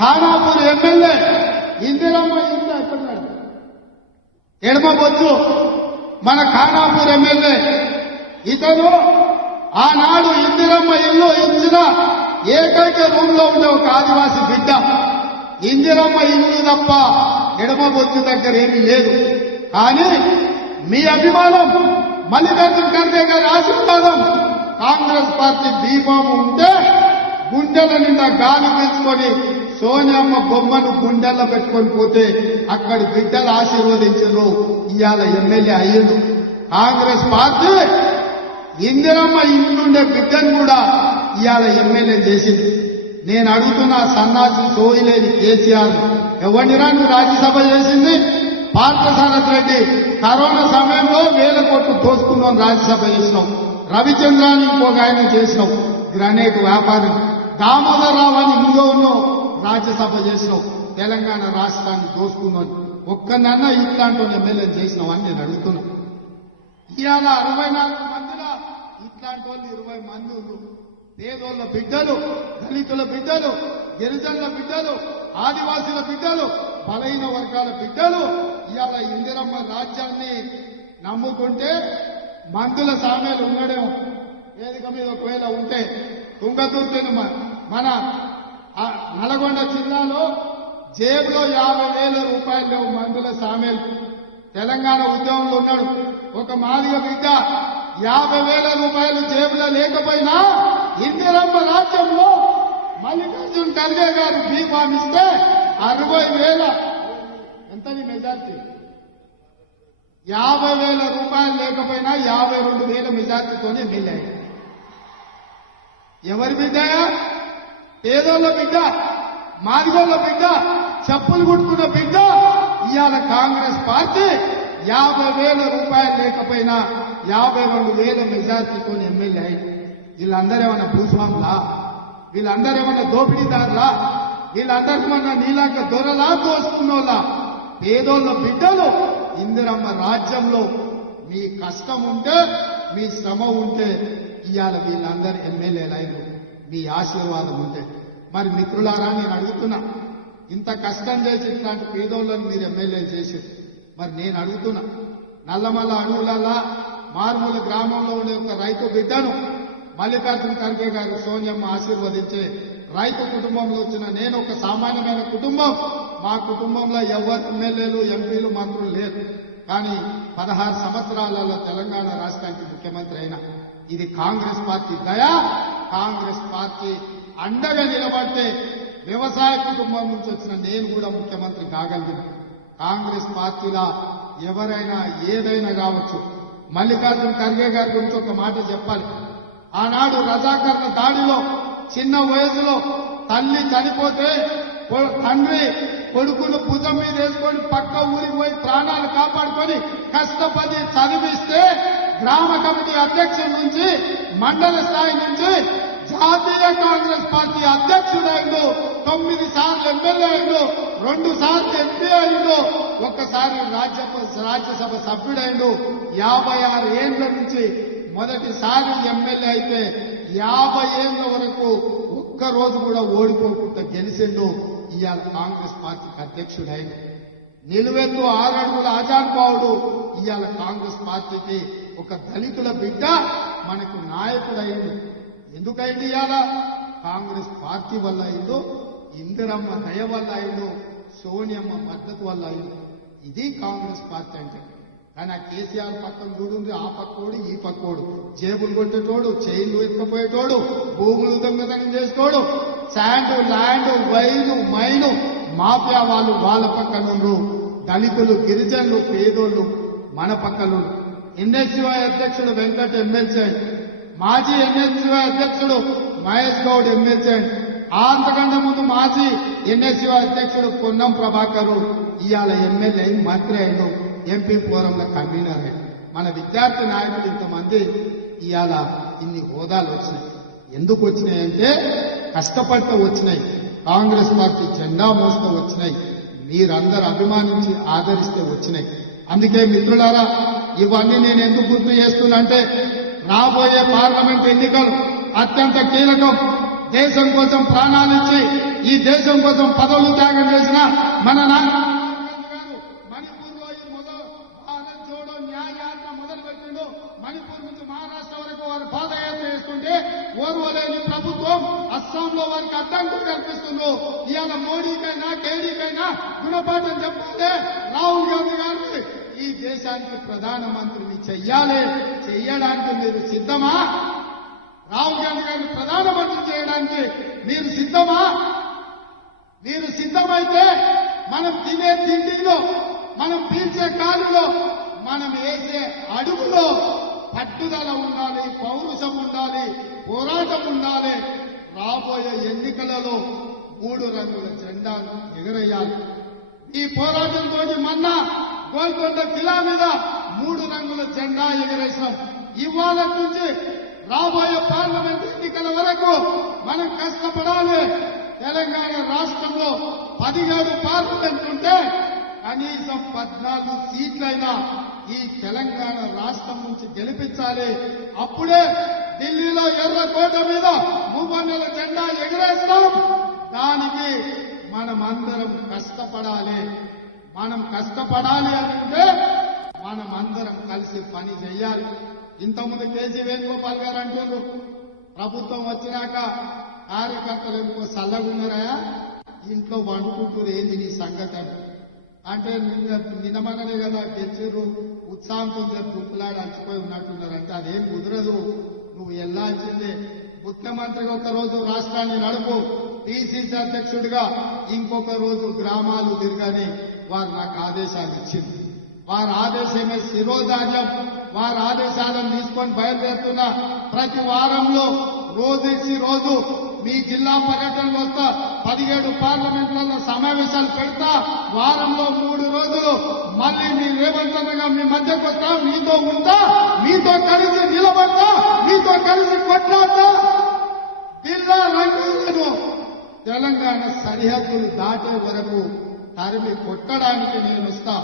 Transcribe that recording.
Khanapur MLA Indiramma ఇంట్లో ఎక్కడున్నాడు ఎడమబొచ్చు. మన ఖానాపూర్ ఎమ్మెల్యే. ఇతను ఆనాడు ఇందిరమ్మ ఇల్లు ఇచ్చిన ఏకైక రూమ్లో ఉండే ఒక ఆదివాసి బిడ్డ. ఇందిరమ్మ ఇల్లు తప్ప ఎడమబొచ్చు దగ్గర ఏమీ లేదు. కానీ మీ అభిమానం మల్లికార్జున ఖర్గే గారి ఆశీర్వాదం కాంగ్రెస్ పార్టీ దీపం ఉంటే గుండెల నిండా గాలి పీల్చుకొని సోనియమ్మ బొమ్మను గుండెల్లో పెట్టుకొని పోతే అక్కడి బిడ్డలు ఆశీర్వదించారు. ఇవాళ ఎమ్మెల్యే అయ్యిండు. కాంగ్రెస్ పార్టీ ఇందిరమ్మ ఇంట్లుండే బిడ్డను కూడా ఇవాళ ఎమ్మెల్యే చేసింది. నేను అడుగుతున్న సన్నాసి సోయిలేని కేసీఆర్ ఎవరినిరా నువ్వు రాజ్యసభ చేసింది? పార్థసారథి రెడ్డి కరోనా సమయంలో వేల కోట్లు తోసుకున్నాం రాజ్యసభ చేసినాం. రవిచంద్రాన్ని ఇంకొక ఆయన చేసినాం. గ్రనేట్ వ్యాపారం. దామోదరరావు అని ఇందులో ఉన్నాం. రాజ్యసభ చేసినావు. తెలంగాణ రాష్ట్రాన్ని దోసుకున్నావు. ఒక్కనన్నా ఇట్లాంటి ఎమ్మెల్యే చేసినావు అని నేను అడుగుతున్నా. ఇవాళ అరవై నాలుగు మందిలో ఇట్లాంటి వాళ్ళు ఇరవై మంది ఉన్నారు. పేదోళ్ళ బిడ్డలు దళితుల బిడ్డలు గిరిజనుల బిడ్డలు ఆదివాసుల బిడ్డలు బలహీన వర్గాల బిడ్డలు ఇవాళ ఇందిరమ్మ రాజ్యాన్ని నమ్ముకుంటే మందుల సామెలు ఉండడం వేదిక మీద ఒకవేళ ఉంటే తుంగతుర్తిని మన నల్గొండ జిల్లాలో జేబులో యాభై వేల రూపాయలు లేవు మందుల సామెలు. తెలంగాణ ఉద్యమంలో ఉన్నాడు. ఒక మాదిగ బిడ్డ యాభై వేల రూపాయలు జేబులో లేకపోయినా ఇందిరమ్మ రాజ్యంలో మల్లికార్జున ఖర్గే గారు బీఫామ్ ఇస్తే అరవై వేల. ఎంత నీ మెజార్టీ? యాభై వేల రూపాయలు లేకపోయినా యాభై రెండు వేల మెజార్టీతోనే ఎమ్మెల్యే ఎవరి బిడ్డయా పేదోళ్ళ బిడ్డ మాదిగోళ్ళ బిడ్డ చెప్పులు కుట్టుకున్న బిడ్డ ఇవాళ కాంగ్రెస్ పార్టీ యాభై వేల రూపాయలు లేకపోయినా యాభై రెండు వేల మెజార్టీతో ఎమ్మెల్యే అయింది. వీళ్ళందరూ ఏమన్నా భూస్వాములా? వీళ్ళందరూ ఏమన్నా దోపిడీదారులా? వీళ్ళందరికీ మన నీలాక దొరలా దోసుకున్నోళ్ళ పేదోళ్ళ బిడ్డలు ఇందిరమ్మ రాజ్యంలో మీ కష్టం ఉంటే మీ శ్రమ ఉంటే ఇవాళ వీళ్ళందరూ ఎమ్మెల్యేలు అయినారు మీ ఆశీర్వాదం ఉంటే. మరి మిత్రులారా నేను అడుగుతున్నా ఇంత కష్టం చేసి ఇట్లాంటి పేదోళ్ళని మీరు ఎమ్మెల్యే చేసి మరి నేను అడుగుతున్నా నల్లమల్ల అడవులల్లా మారుమూల గ్రామంలో ఉండే ఒక రైతు బిడ్డను మల్లికార్జున ఖర్గే గారు సోనియమ్మ ఆశీర్వదించే రైతు కుటుంబంలో వచ్చిన నేను ఒక సామాన్యమైన కుటుంబం. మా కుటుంబంలో ఎవరు ఎమ్మెల్యేలు ఎంపీలు మంత్రులు లేరు. కానీ పదహారు సంవత్సరాలలో తెలంగాణ రాష్ట్రానికి ముఖ్యమంత్రి అయినా ఇది కాంగ్రెస్ పార్టీ దయా. కాంగ్రెస్ పార్టీ అండగా నిలబడితే వ్యవసాయ కుటుంబం నుంచి వచ్చిన నేను కూడా ముఖ్యమంత్రి కాగలిగిన. కాంగ్రెస్ పార్టీలా ఎవరైనా ఏదైనా కావచ్చు. మల్లికార్జున ఖర్గే గారి గురించి ఒక మాట చెప్పాలి. ఆనాడు రజాకర్ల దాడిలో చిన్న వయసులో తల్లి చనిపోతే కొ- తండ్రి కొడుకును భుజం మీద వేసుకొని పక్క ఊరికి పోయి ప్రాణాలు కాపాడుకొని కష్టపడి చదివిస్తే గ్రామ కమిటీ అధ్యక్షుడి నుంచి మండల స్థాయి నుంచి జాతీయ కాంగ్రెస్ పార్టీ అధ్యక్షుడైండు తొమ్మిది సార్లు ఎమ్మెల్యే అయిండు రెండు సార్లు ఎంపీ అయిండు ఒక్కసారి రాజ్యసభ రాజ్యసభ సభ్యుడైండు. యాభై ఆరు ఏళ్ళ నుంచి మొదటిసారి ఎమ్మెల్యే అయితే యాభై ఏళ్ళ వరకు ఒక్క రోజు కూడా ఓడిపోకుండా గెలిచిండు ఇవాళ కాంగ్రెస్ పార్టీకి అధ్యక్షుడైండు నిలువెత్తు ఆరడుగుల ఆజానుభావుడు ఇవాళ కాంగ్రెస్ పార్టీకి ఒక దళితుల బిడ్డ మనకు నాయకుడైంది ఎందుకైంది ఇవాళ కాంగ్రెస్ పార్టీ వల్ల అయిందో ఇందిరమ్మ దయ వల్ల అయిందో సోనియమ్మ మద్దతు వల్ల అయిందో ఇది కాంగ్రెస్ పార్టీ అంటే. కానీ ఆ కేసీఆర్ పక్కన చూడుంది ఆ పక్కోడు ఈ పక్కోడు. జేబులు కొట్టేటోడు చైన్లు ఎత్తుకుపోయేటోడు భూములు దొంగతనం చేసేటోడు sand land wine mine mafia వాళ్ళు వాళ్ళ పక్కన ఉండ్రు దళితులు గిరిజనులు పేదోళ్ళు మన పక్కన ఎన్ఎస్యుఐ అధ్యక్షుడు వెంకట ఎమ్మెల్సీ మాజీ ఎన్ఎస్యుఐ అధ్యక్షుడు మహేష్ గౌడ్ ఎమ్మెల్సీ అంతకంటే ముందు మాజీ ఎన్ఎస్యుఐ అధ్యక్షుడు పొన్నం ప్రభాకర్ ఇవాళ ఎమ్మెల్యే మంత్రి అయ్యాడు ఎంపీ ఫోరంలో కన్వీనర్ అయ్యాడు. మన విద్యార్థి నాయకులు ఇంతమంది ఇవాళ ఇన్ని హోదాలు వచ్చినాయి. ఎందుకు వచ్చినాయంటే కష్టపడితే వచ్చినాయి. కాంగ్రెస్ పార్టీ జెండా మోస్తూ వచ్చినాయి. మీరందరూ అభిమానించి ఆదరిస్తే వచ్చినాయి. అందుకే మిత్రులారా ఇవన్నీ నేను ఎందుకు గుర్తు చేస్తున్నా అంటే రాబోయే పార్లమెంట్ ఎన్నికలు అత్యంత కీలకం. దేశం కోసం ప్రాణాలిచ్చి ఈ దేశం కోసం పదవులు త్యాగం చేసిన మన నాన్న మొదలు మణిపూర్ నుంచి మహారాష్ట్ర వరకు వారు పాదయాత్ర చేస్తుంటే ఓర్వలేని ప్రభుత్వం అస్సాంలో వారికి అడ్డంకులు కల్పిస్తుందో ఇవాళ మోడీకైనా కేడీకైనా గుణపాఠం చెప్పుకుంటే రాహుల్ గాంధీ గారిని ఈ దేశానికి ప్రధానమంత్రిని చెయ్యాలి. చెయ్యడానికి మీరు సిద్ధమా? రాహుల్ గాంధీ గారిని ప్రధానమంత్రి చేయడానికి మీరు సిద్ధమా? మీరు సిద్ధమైతే మనం తినే తిండిలో మనం పీల్చే కాలులో మనం వేసే అడుగులో పట్టుదల ఉండాలి పౌరుషం ఉండాలి పోరాటం ఉండాలి. రాబోయే ఎన్నికలలో మూడు రంగుల జెండాను ఎగరేయాలి. ఈ పోరాటంతో మన్నా గోల్కొండ కిలా మీద మూడు రంగుల జెండా ఎగరేసాం ఇవాళ నుంచి రాబోయే పార్లమెంట్ ఎన్నికల వరకు మనం కష్టపడాలి. తెలంగాణ రాష్ట్రంలో పదిహేడు పార్లమెంట్ ఉంటే కనీసం పద్నాలుగు సీట్లైనా ఈ తెలంగాణ రాష్ట్రం నుంచి గెలిపించాలి. అప్పుడే ఢిల్లీలో ఎర్రకోట మీద మూవన్నెల జెండా ఎగరేస్తాం. దానికి మనమందరం కష్టపడాలి. మనం కష్టపడాలి అంటే మనం అందరం కలిసి పని చేయాలి. ఇంతకుముందు కేజీ వేణుగోపాల్ గారు అంటున్నారు ప్రభుత్వం వచ్చినాక కార్యకర్తలు ఎందుకో చల్లగున్నారా ఇంట్లో వండుకుంటూ ఏంది నీ సంగతి? అని. అంటే నిన్న కదా గెలిచిర్రు ఉత్సాహంతో దుప్పులాడి అలసిపోయి ఉన్నట్టున్నారు. అంటే అదేం కుదరదు. నువ్వు వెళ్ళాల్సిందే ముఖ్యమంత్రిగా ఒక రోజు రాష్ట్రాన్ని నడుపు టీసీసీ అధ్యక్షుడిగా ఇంకొక రోజు గ్రామాలు తిరగని వారు నాకు ఆదేశాలు ఇచ్చింది. వారి ఆదేశమే శిరోధార్యం. వారి ఆదేశాలను తీసుకొని బయలుదేరుతున్న ప్రతి వారంలో రోజు ఇచ్చి రోజు మీ జిల్లా పర్యటనలు వస్తా పదిహేడు పార్లమెంట్లలో సమావేశాలు పెడతా వారంలో మూడు రోజులు మళ్ళీ మీ రేవంత్ మీ మధ్యకు వస్తా మీతో ఉంటా మీతో కలిసి నిలబడతా మీతో కలిసి కొట్లాడతా. జిల్లా రంగులను తెలంగాణ సరిహద్దులు దాటే వరకు తరిమి కొట్టడానికి నేను వస్తా.